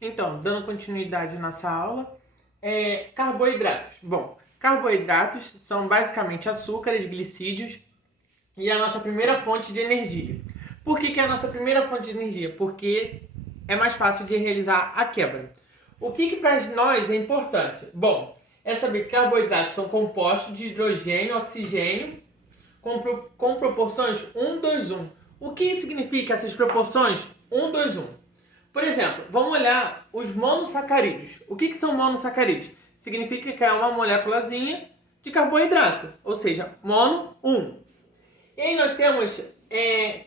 Então, dando continuidade nessa aula, carboidratos. Bom, carboidratos são basicamente açúcares, glicídios e a nossa primeira fonte de energia. Por que é a nossa primeira fonte de energia? Porque é mais fácil de realizar a quebra. O que para nós é importante? Bom, é saber que carboidratos são compostos de hidrogênio e oxigênio com proporções 1, 2, 1. O que significa essas proporções 1, 2, 1? Por exemplo, vamos olhar os monossacarídeos. O que são monossacarídeos? Significa que é uma moléculazinha de carboidrato, ou seja, mono 1. E aí nós temos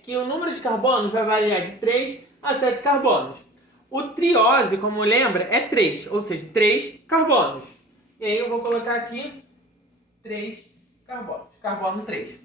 que o número de carbonos vai variar de 3 a 7 carbonos. O triose, como lembra, é 3, ou seja, 3 carbonos. E aí eu vou colocar aqui 3 carbonos, carbono 3.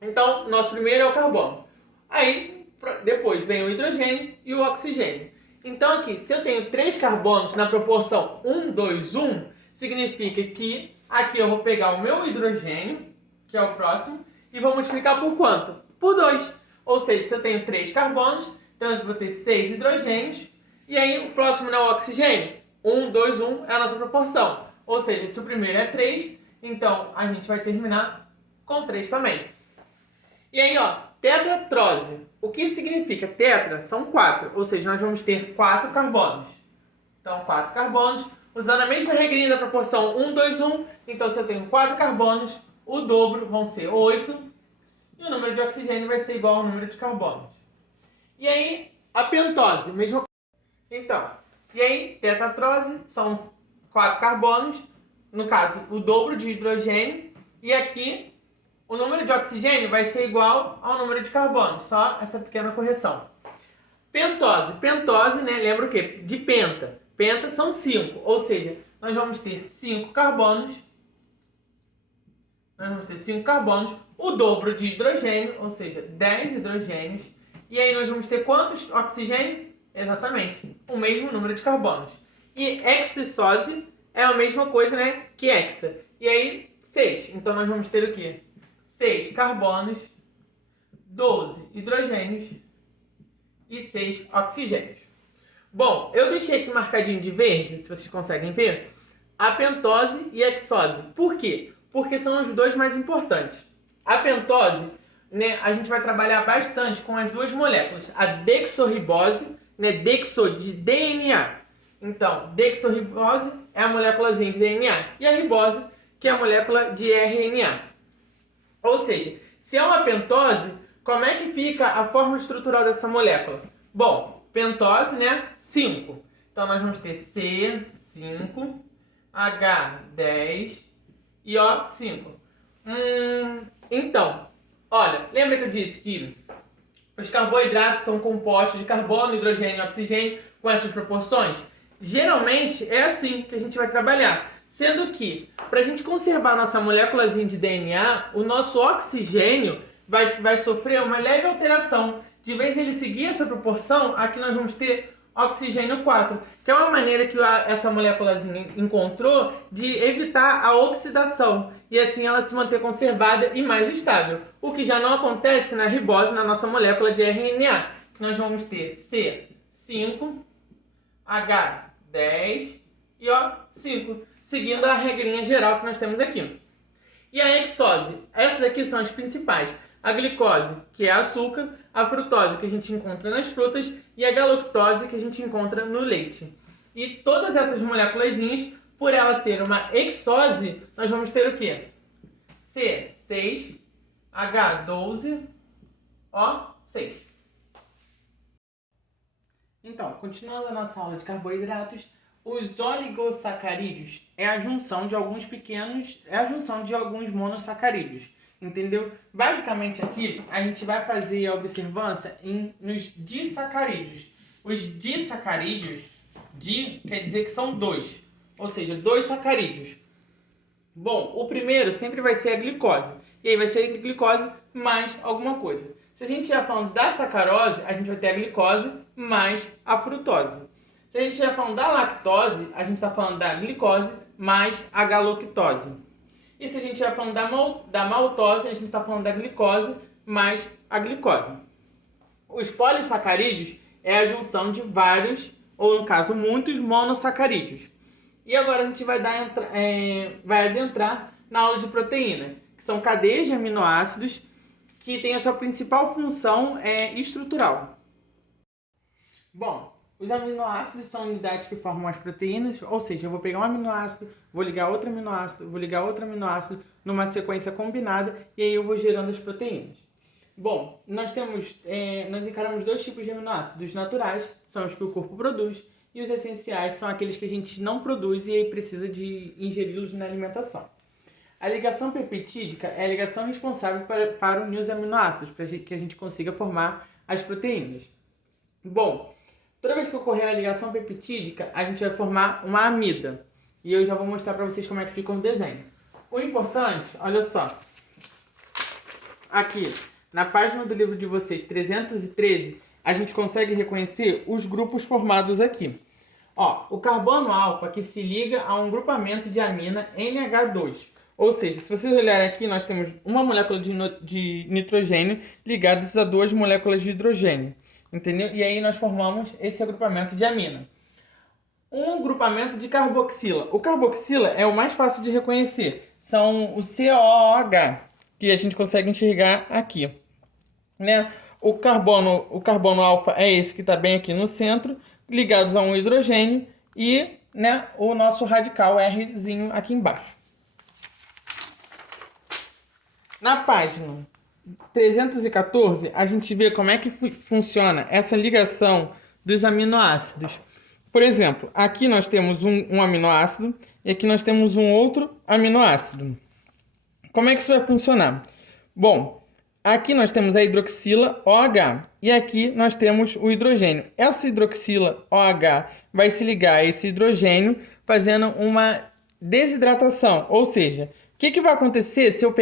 Então, nosso primeiro é o carbono. Aí, depois vem o hidrogênio e o oxigênio. Então aqui, se eu tenho 3 carbonos na proporção 1, 2, 1, significa que aqui eu vou pegar o meu hidrogênio, que é o próximo, e vou multiplicar por quanto? Por 2. Ou seja, se eu tenho 3 carbonos, então eu vou ter 6 hidrogênios. E aí o próximo não é o oxigênio? 1, 2, 1 é a nossa proporção. Ou seja, se o primeiro é 3, então a gente vai terminar com 3 também. E aí, tetratrose. O que significa? Tetra são 4, ou seja, nós vamos ter 4 carbonos. Então, 4 carbonos, usando a mesma regrinha da proporção 1, 2, 1. Então, se eu tenho 4 carbonos, o dobro vão ser 8. E o número de oxigênio vai ser igual ao número de carbonos. E aí, a pentose, mesma coisa. Então, e aí, tetratrose são 4 carbonos, no caso, o dobro de hidrogênio. E aqui, o número de oxigênio vai ser igual ao número de carbono, só essa pequena correção. Pentose. Pentose, né, lembra o quê? De penta. Penta são 5, ou seja, nós vamos ter 5 carbonos. Nós vamos ter 5 carbonos, o dobro de hidrogênio, ou seja, 10 hidrogênios. E aí nós vamos ter quantos oxigênio? Exatamente, o mesmo número de carbonos. E hexisose é a mesma coisa, né, que hexa. E aí, 6. Então nós vamos ter o quê? 6 carbonos, 12 hidrogênios e 6 oxigênios. Bom, eu deixei aqui marcadinho de verde, se vocês conseguem ver, a pentose e a hexose. Por quê? Porque são os dois mais importantes. A pentose, né, a gente vai trabalhar bastante com as duas moléculas. A dexorribose, né, dexo de DNA. Então, dexorribose é a moléculazinha de DNA. E a ribose, que é a molécula de RNA. Ou seja, se é uma pentose, como é que fica a fórmula estrutural dessa molécula? Bom, pentose, né? 5. Então, nós vamos ter C5, H10 e O5. Então, olha, lembra que eu disse que os carboidratos são compostos de carbono, hidrogênio e oxigênio com essas proporções? Geralmente é assim que a gente vai trabalhar. Sendo que, para a gente conservar nossa moléculazinha de DNA, o nosso oxigênio vai sofrer uma leve alteração. De vez ele seguir essa proporção, aqui nós vamos ter oxigênio 4, que é uma maneira que essa moléculazinha encontrou de evitar a oxidação e assim ela se manter conservada e mais estável. O que já não acontece na ribose, na nossa molécula de RNA, que nós vamos ter C5, H10 e O5, seguindo a regrinha geral que nós temos aqui. E a hexose? Essas aqui são as principais. A glicose, que é açúcar, a frutose, que a gente encontra nas frutas, e a galactose, que a gente encontra no leite. E todas essas moléculazinhas, por ela ser uma hexose, nós vamos ter o quê? C6, H12, O6. Então, continuando a nossa aula de carboidratos, os oligosacarídeos é a junção de alguns monossacarídeos. Entendeu? Basicamente aqui a gente vai fazer a observância nos disacarídeos. Os disacarídeos, quer dizer que são 2, ou seja, 2 sacarídeos. Bom, o primeiro sempre vai ser a glicose, e aí vai ser a glicose mais alguma coisa. Se a gente estiver falando da sacarose, a gente vai ter a glicose mais a frutose. Se a gente estiver falando da lactose, a gente está falando da glicose mais a galactose. E se a gente estiver falando da maltose, a gente está falando da glicose mais a glicose. Os polissacarídeos é a junção de vários ou no caso, muitos monossacarídeos. E agora a gente vai adentrar na aula de proteína, que são cadeias de aminoácidos que têm a sua principal função estrutural. Bom, os aminoácidos são unidades que formam as proteínas, ou seja, eu vou pegar um aminoácido, vou ligar outro aminoácido, vou ligar outro aminoácido numa sequência combinada e aí eu vou gerando as proteínas. Bom, nós encaramos dois tipos de aminoácidos. Os naturais, são os que o corpo produz, e os essenciais são aqueles que a gente não produz e aí precisa de ingeri-los na alimentação. A ligação peptídica é a ligação responsável para unir os aminoácidos, para que a gente consiga formar as proteínas. Bom, toda vez que ocorrer a ligação peptídica, a gente vai formar uma amida. E eu já vou mostrar para vocês como é que fica o desenho. O importante, olha só, aqui na página do livro de vocês, 313, a gente consegue reconhecer os grupos formados aqui. Ó, o carbono alfa que se liga a um grupamento de amina NH2. Ou seja, se vocês olharem aqui, nós temos uma molécula de nitrogênio ligadas a duas moléculas de hidrogênio. Entendeu? E aí nós formamos esse agrupamento de amina. Um grupamento de carboxila. O carboxila é o mais fácil de reconhecer. São o COOH, que a gente consegue enxergar aqui. Né? O carbono alfa é esse que está bem aqui no centro, ligados a um hidrogênio, e né, o nosso radical Rzinho aqui embaixo. Na página 314, a gente vê como é que funciona essa ligação dos aminoácidos. Por exemplo, aqui nós temos um aminoácido e aqui nós temos um outro aminoácido. Como é que isso vai funcionar? Bom, aqui nós temos a hidroxila OH e aqui nós temos o hidrogênio. Essa hidroxila OH vai se ligar a esse hidrogênio fazendo uma desidratação. Ou seja, o que vai acontecer se eu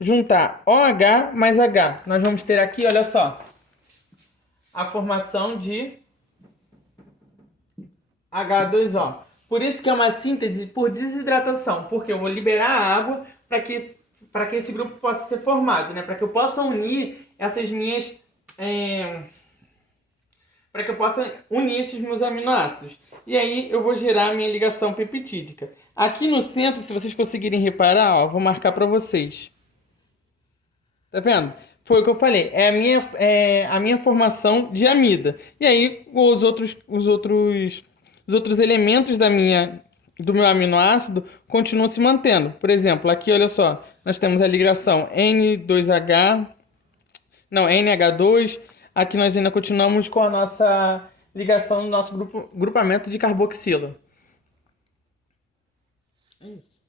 juntar OH mais H? Nós vamos ter aqui, olha só, a formação de H2O. Por isso que é uma síntese por desidratação, porque eu vou liberar a água para que esse grupo possa ser formado, né? Para que eu possa unir essas minhas... para que eu possa unir esses meus aminoácidos. E aí eu vou gerar a minha ligação peptídica. Aqui no centro, se vocês conseguirem reparar, ó, vou marcar para vocês. Tá vendo? Foi o que eu falei. É a minha formação de amida. E aí os outros elementos do meu aminoácido continuam se mantendo. Por exemplo, aqui olha só, nós temos a ligação NH2. Aqui nós ainda continuamos com a nossa ligação no nosso grupamento de carboxila. É isso.